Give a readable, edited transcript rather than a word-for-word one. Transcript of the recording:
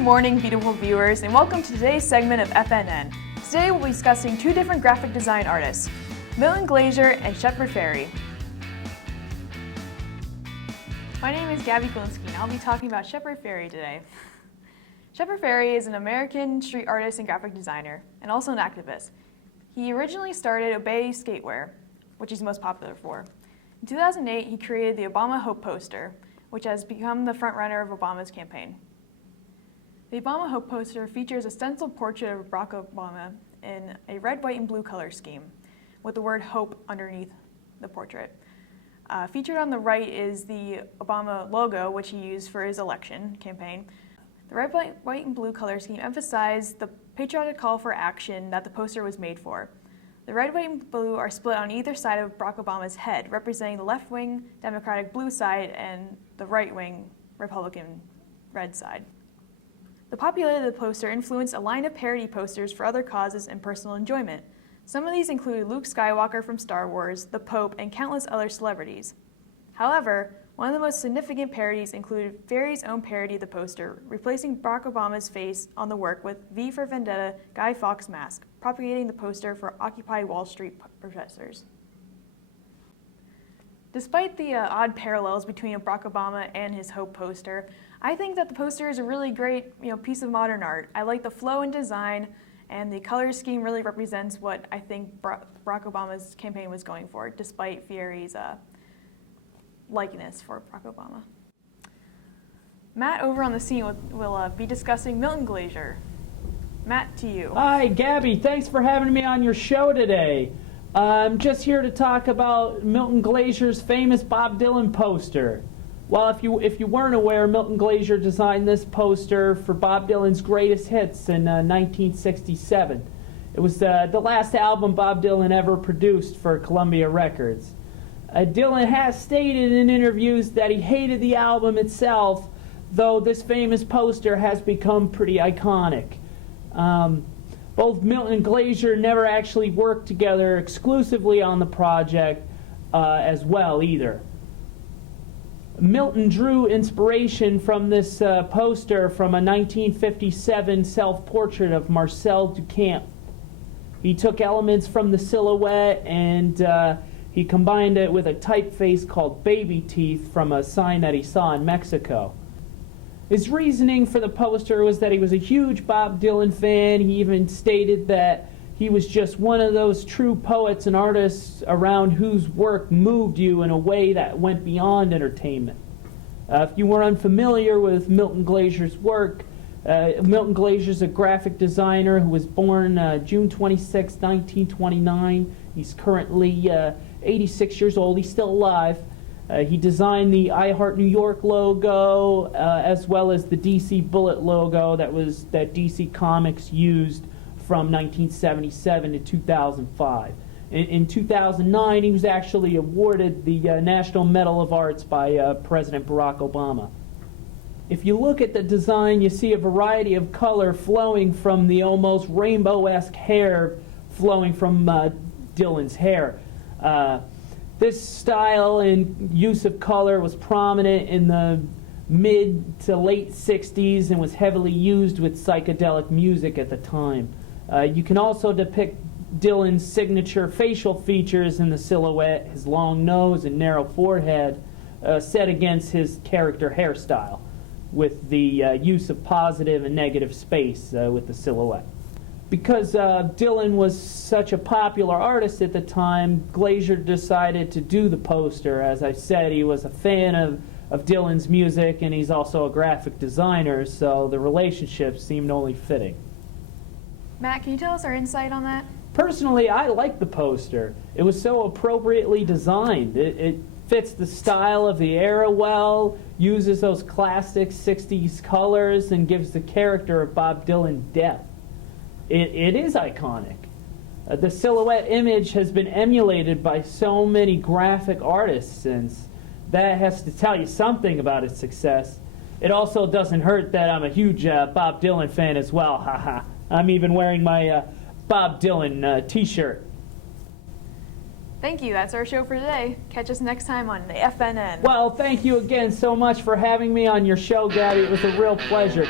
Good morning, beautiful viewers, and welcome to today's segment of FNN. Today we'll be discussing two different graphic design artists, Milton Glaser and Shepard Fairey. My name is Gabby Glinski, and I'll be talking about Shepard Fairey today. Shepard Fairey is an American street artist and graphic designer, and also an activist. He originally started Obey Skatewear, which he's most popular for. In 2008, he created the Obama Hope poster, which has become the frontrunner of Obama's campaign. The Obama Hope poster features a stenciled portrait of Barack Obama in a red, white, and blue color scheme, with the word hope underneath the portrait. Featured on the right is the Obama logo, which he used for his election campaign. The red, white, and blue color scheme emphasized the patriotic call for action that the poster was made for. The red, white, and blue are split on either side of Barack Obama's head, representing the left-wing Democratic blue side and the right-wing Republican red side. The popularity of the poster influenced a line of parody posters for other causes and personal enjoyment. Some of these included Luke Skywalker from Star Wars, the Pope, and countless other celebrities. However, one of the most significant parodies included Fairey's own parody of the poster, replacing Barack Obama's face on the work with V for Vendetta Guy Fawkes mask, propagating the poster for Occupy Wall Street protesters. Despite the odd parallels between Barack Obama and his Hope poster, I think that the poster is a really great piece of modern art. I like the flow and design, and the color scheme really represents what I think Barack Obama's campaign was going for, despite Fairey's likeness for Barack Obama. Matt over on the scene will be discussing Milton Glaser. Matt, to you. Hi, Gabby. Thanks for having me on your show today. I'm just here to talk about Milton Glaser's famous Bob Dylan poster. Well, if you weren't aware, Milton Glaser designed this poster for Bob Dylan's greatest hits in 1967. It was the last album Bob Dylan ever produced for Columbia Records. Dylan has stated in interviews that he hated the album itself, though this famous poster has become pretty iconic. Both Milton and Glaser never actually worked together exclusively on the project as well either. Milton drew inspiration from this poster from a 1957 self-portrait of Marcel Duchamp. He took elements from the silhouette and he combined it with a typeface called Baby Teeth from a sign that he saw in Mexico. His reasoning for the poster was that he was a huge Bob Dylan fan. He even stated that he was just one of those true poets and artists around whose work moved you in a way that went beyond entertainment. If you were unfamiliar with Milton Glaser's work, Milton Glaser's a graphic designer who was born June 26, 1929. He's currently 86 years old. He's still alive. He designed the I Heart New York logo as well as the DC Bullet logo that DC Comics used from 1977 to 2005. In 2009, he was actually awarded the National Medal of Arts by President Barack Obama. If you look at the design, you see a variety of color flowing from the almost rainbow-esque hair flowing from Dylan's hair. This style and use of color was prominent in the mid to late 60s and was heavily used with psychedelic music at the time. You can also depict Dylan's signature facial features in the silhouette, his long nose and narrow forehead, set against his character hairstyle, with the use of positive and negative space with the silhouette. Because Dylan was such a popular artist at the time, Glaser decided to do the poster. As I said, he was a fan of Dylan's music, and he's also a graphic designer, so the relationship seemed only fitting. Matt, can you tell us our insight on that? Personally, I like the poster. It was so appropriately designed. It fits the style of the era well, uses those classic 60s colors, and gives the character of Bob Dylan depth. It is iconic. The silhouette image has been emulated by so many graphic artists since. That has to tell you something about its success. It also doesn't hurt that I'm a huge Bob Dylan fan as well. Haha. I'm even wearing my Bob Dylan t-shirt. Thank you. That's our show for today. Catch us next time on the FNN. Well, thank you again so much for having me on your show, Gabby. It was a real pleasure.